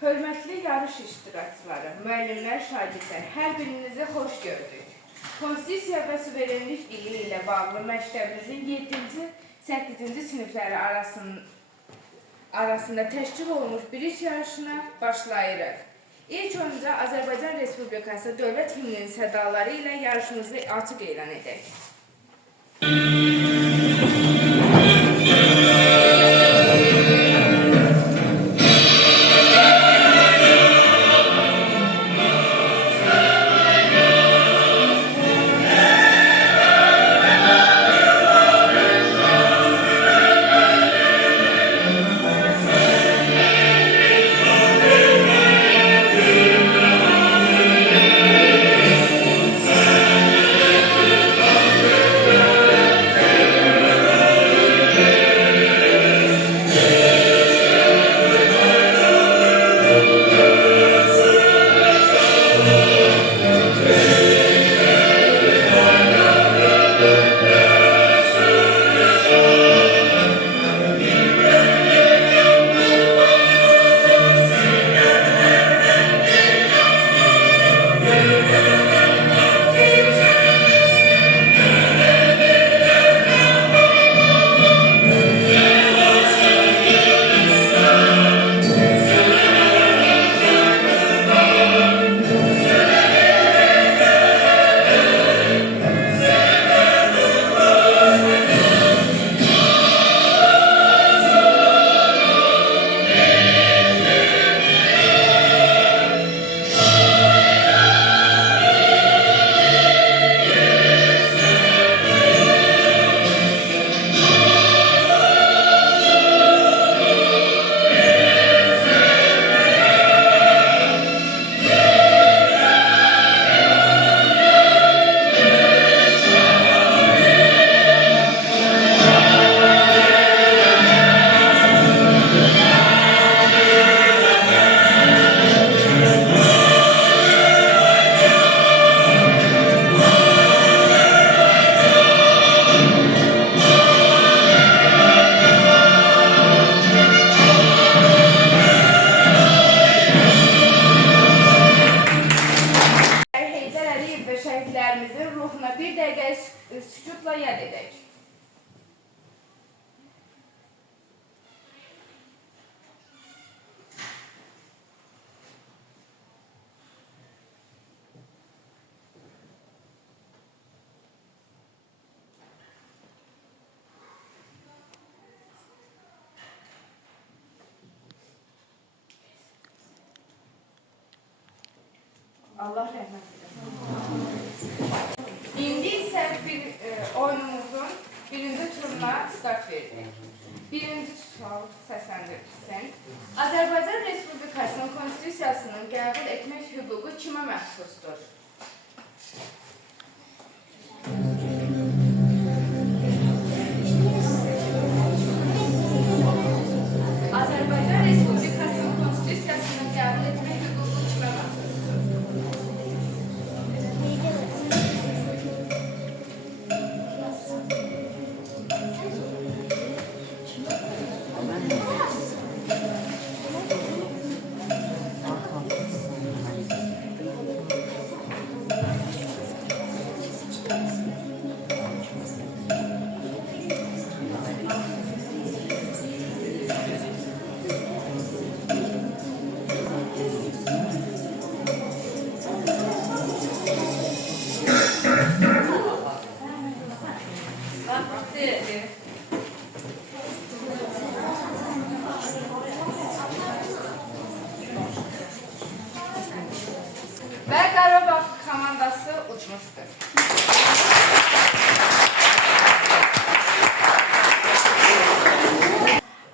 Hörmətli yarış iştirakçıları, müəllimlər, şagirdlər, hər birinizi xoş gördük. Konstitusiya və suverenlik ili ilə bağlı məktəbimizin 7-ci, 8-ci sinifləri arasında təşkil olunmuş bir iş yarışına başlayırıq. İlk önce Azərbaycan Respublikası dövlət himninin sədaları ilə yarışımızı açıq elan edək. Şəhidlərimizin ruhuna bir dəqiqə sükutla yad edək. Allah rəhmət eylesin. İndi isə oyunumuzun birinci turuna start verdik. Birinci sual səsləndirilsin. Azərbaycan Respublikasının konstitusiyasının qəbul etmək hüququ kimə məxsusdur? Azərbaycan Respublikasının konstitusiyasının qəbul etmək hüququ kimə məxsusdur? Ve Qarabağ komandası uçmuştur.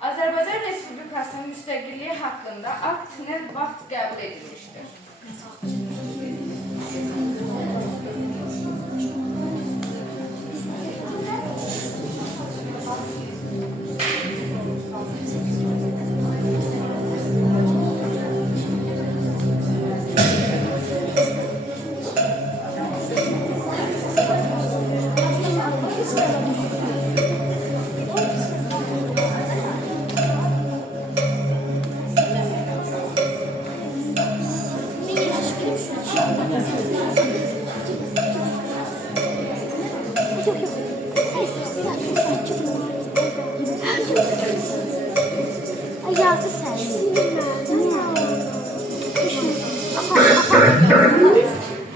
Azərbaycan Respublikasının müstəqilliyi haqqında akt nə vaxt qəbul edilmişdir? Yazdı sen.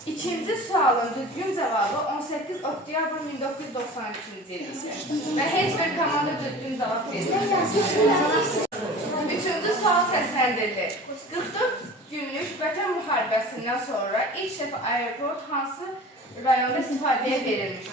İkinci sualın düzgün cevabı 18 oktyabr 1992-ci il ise. Və heç bir komanda düzgün cavab vermir. Üçüncü sual səsləndirilir. 44 günlük Vətən müharibəsindən sonra ilk dəfə aeroport hansı rayonda istifadəyə verilmişdir?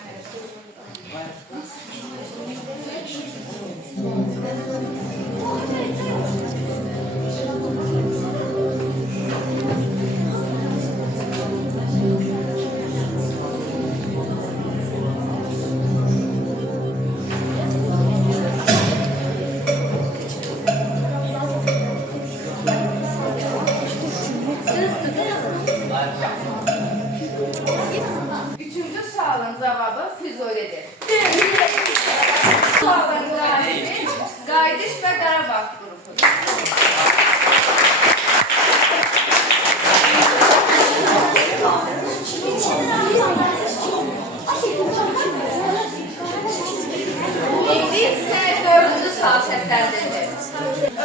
Üçüncü sualın cevabı Füzulidir. Sualın cevabı Qayıdış və Qarabağ qrupudur. İndi isə dördüncü sual səsləndirilir.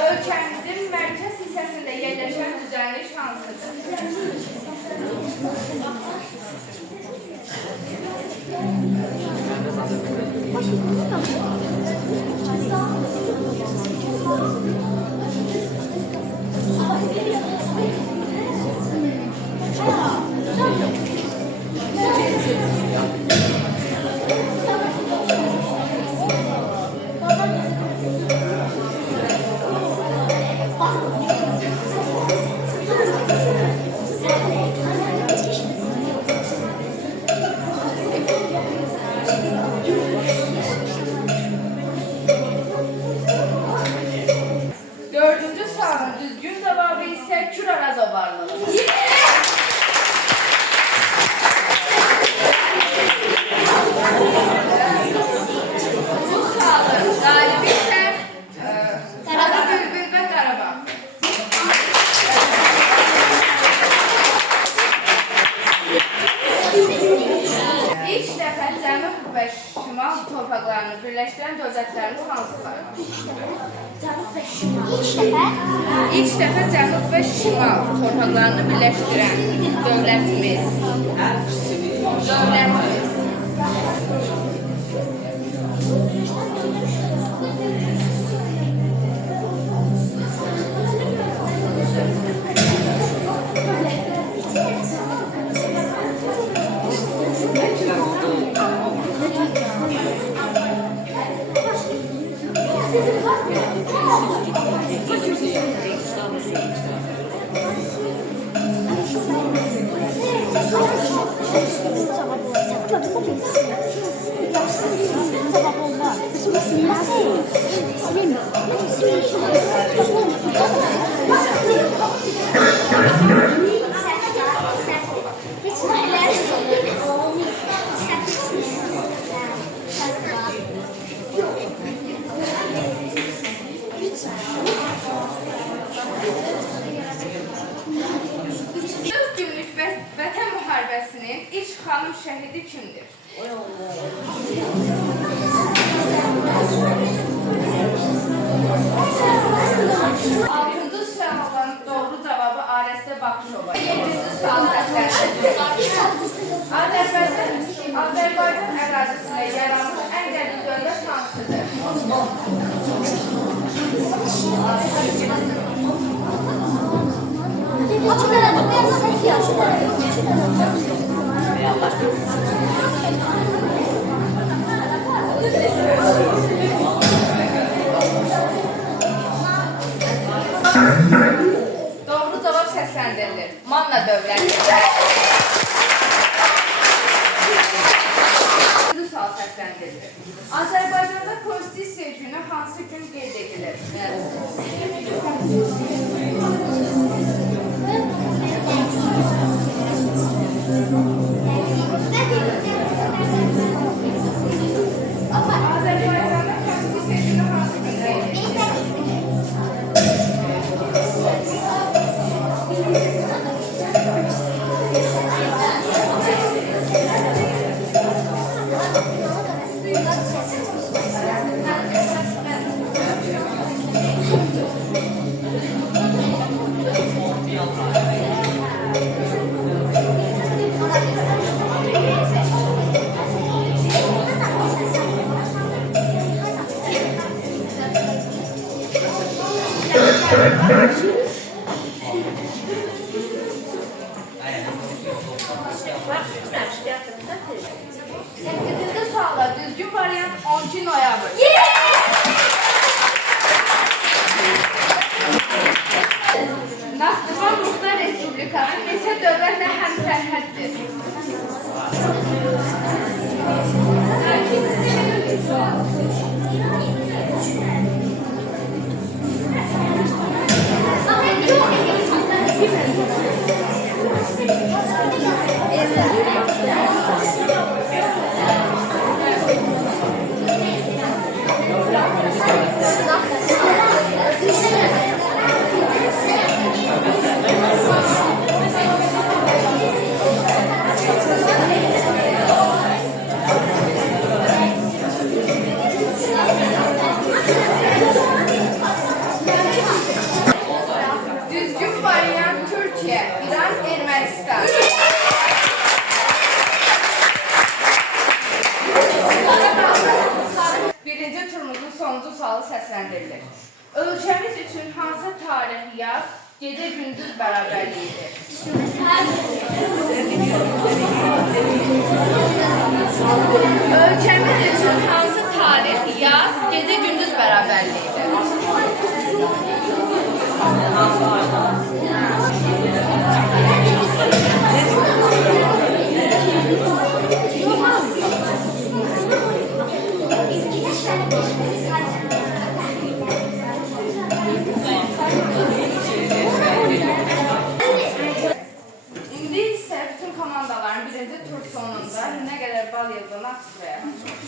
Ölkəmizin mərkəz hissəsində yerləşən düzənlik hansıdır? Dördüncü sualın düzgün cevabı ise Kür-Araz ovarlığı. Bu sualın galibi ise Kara Bülbül ve Qarabağ. İlk dəfə Cənub və Şimal torpaqlarını birləşdirən dövlətlərimiz hansılardır? İlk dəfə Cənub və Şimal torpaqlarını birləşdirən dövlətimiz. Vətən müharibəsinin ilk xanım şəhidi kimdir? Altıncı sualın doğru cevabı Areste Bakışova. Yedinci sual səsləndirir. Azərbaycan ərazisində yaranmış ən qədim dövlət hansıdır? Doğru cevap səsləndirilir. Manna dövləti. Bu sual səsləndirilir. Azərbaycanda konstitusiya günü hansı gün qeyd edilir? Azərbaycanda konstitusiya günü hansı gün qeyd edilir? Sekizinci suala düzgün variant 12 noyabr. Naxçıvan Muxtar Respublikası neçə dövlətlə həmsərhəddir? Düzgün variant Türkiye, İran, Ermənistan. Birinci turumuzun sonuncu sualı səsləndirilir. Ölkəmiz üçün hansı tarix yaz, gecə gündüz bərabərliyidir? Ölkəmiz üçün hansı tarix yaz, gecə gündüz bərabərliyidir? İndi isə bütün komandaların birinci tur sonunda nə qədər bal yığdığını açıqlayaq.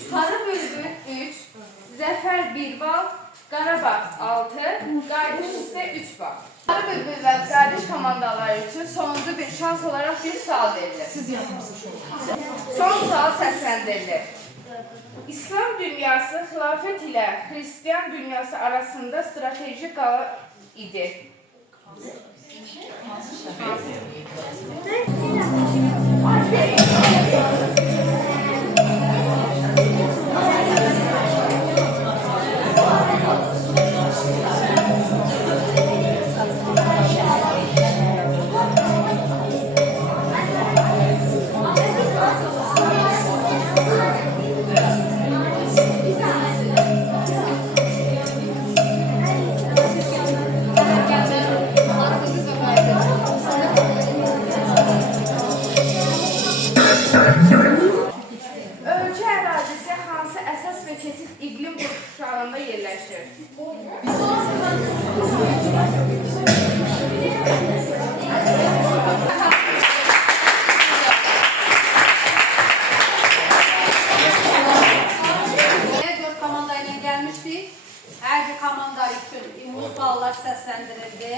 Sarı Bülbül 3, Zəfər 1 bal, Qarabağ 6, Qardaş isə 3 bal. Sarı Bülbül və Qardaş komandaları üçün sonuncu bir şans olaraq bir sual verilir. Son sual səsləndirilir. İslam dünyası xilafət ilə Hristiyan dünyası arasında stratejik qala idi. Ölkə ərazisi hansı əsas və keçid iqlim qurşağında yerləşir? Dört komanda ilə gəlmişdik. Hər bir komanda üçün ümumi suallar səsləndirildi.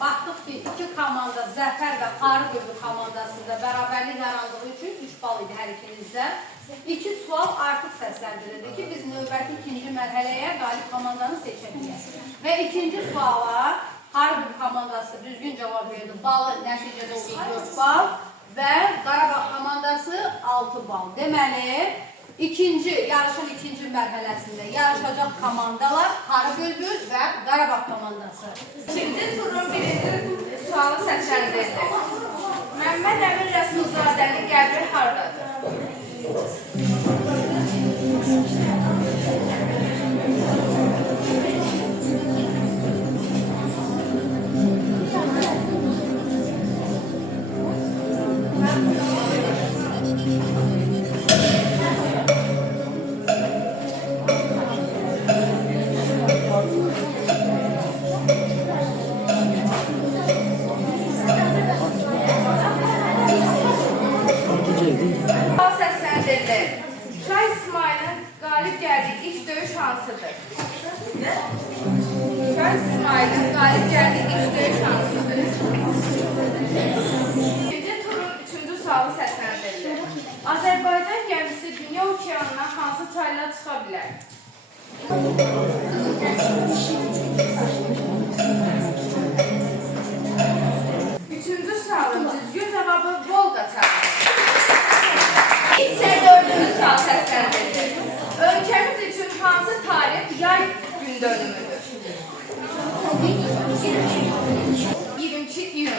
Baxdıq ki, iki komanda, Zəfər və Qarı Bülbül komandasında bərabərlik yarandığı üçün 3 bal idi hər ikinizdə. İki sual artıq səsləndirildi ki, biz növbəti ikinci mərhələyə qalib komandanı seçə biliriz. Və ikinci suala Qarı Bülbül komandası düzgün cavab verdi. Balı nəticədə oldu 4 bal və Qarabağ komandası 6 bal. Deməli, yarışın ikinci mərhələsində yarışacaq komandalar Qarı Bülbül və Qarabağ komandası. İkinci turun birinci sualı səsləndirir. Məmməd Əmin Rəsulzadənin qəbri hardadır? Şah İsmail'in galip geldiği ilk dövüş hansıdır? Şah İsmail'in galip geldiği ilk dövüş hansıdır? İkinci turun üçüncü sualı səslendirilir. Azərbaycan gemisi dünya okeanına hansı çayla çıxa bilər? Üçüncü sualın düzgün cevabı Volga çayı. İlk dördüncü sual səslendirilir. Ölkəmiz üçün hansı tarix yay gün dönümüdür? 22 iyun.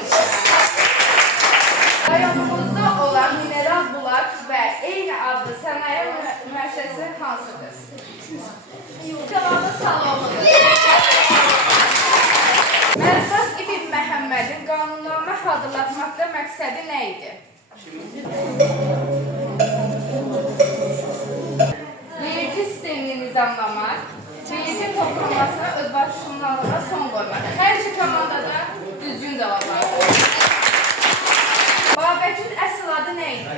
Rayonumuzda olan mineral bulaq və eyni adlı sənaye müəssisəsi hansıdır? Cavabı Salomon'dur. Mərzad İbn Məhəmmədin qanunnamə hazırlatmaqda məqsədi nə idi? Vergi sistemini nizamlamaq, vergi toplanmasına özbaşınlığa son qoymaq. Hər iki komandada düzgün cavab var. Babəkin əsl adı nə idi?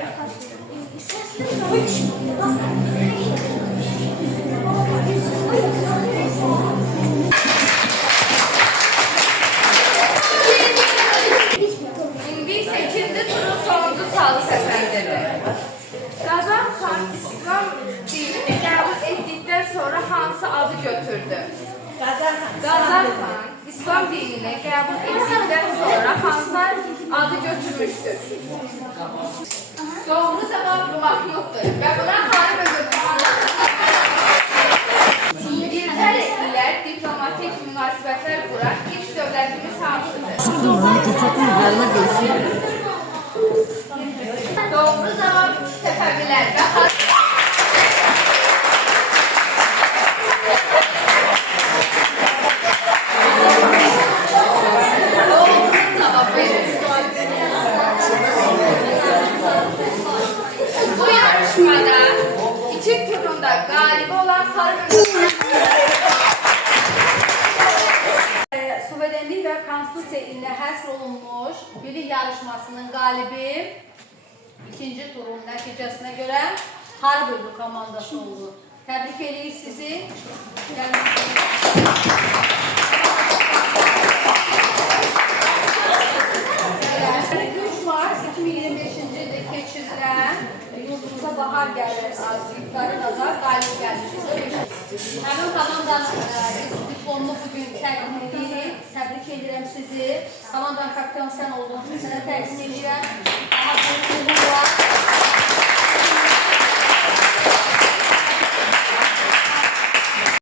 İndi isə ikinci turun sonuncu sualı səsləndirir. Qazan xan İslam dinini qəbul etdikdən sonra hansı adı götürdü? Qazan xan İslam dinini qəbul etdikdən sonra hansı adı götürmüşdür? Doğru cavab Maxluqdur və buna xanım İngiltərə ilə diplomatik münasibətlər quran ilk dövlətimiz hansıdır? Doğru cavab Səfəvilər və bu yarışmada iki turunda qalibi olan Suverenlik və Konstitusiya ilə həsr olunmuş bilik yarışmasının qalibi ikinci turun nəticəsinə görə Xarı bölgü komandası oldu. Təbrik edirik sizi. Mart 2025-ci ildə keçirilən Yurdumuza Bahar Gəlir azlıqları da qalib gəlmişsiniz. Həmin komandanın diplomunu bugün təqdim edirik. Təbrik edirəm sizi. Komandanın kapitanu sən olduğunuz üçün sənə təqdim edirəm. Daha böyük uğurlar.